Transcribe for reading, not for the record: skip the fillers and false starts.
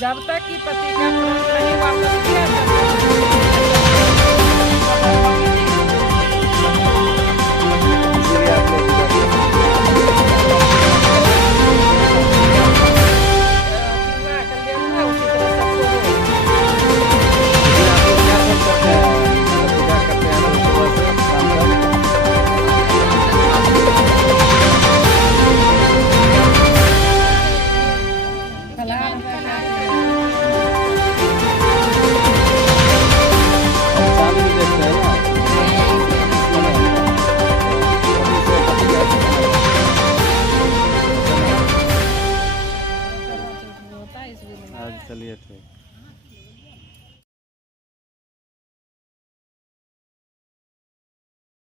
जब तक कि पति का प्राण नहीं वापस किया जाता इसीलिए आप लोग विवाह कर लेना उसी तरह सबको हो। लेकिन आप लोग क्या सब करते हैं, मतलब पूजा करते हैं रोज सुबह से शाम तक? और चांद भी देखते हैं ना, इसमें नहीं होता। पति से पति का होता है इसलिए आज चलिए ठीक।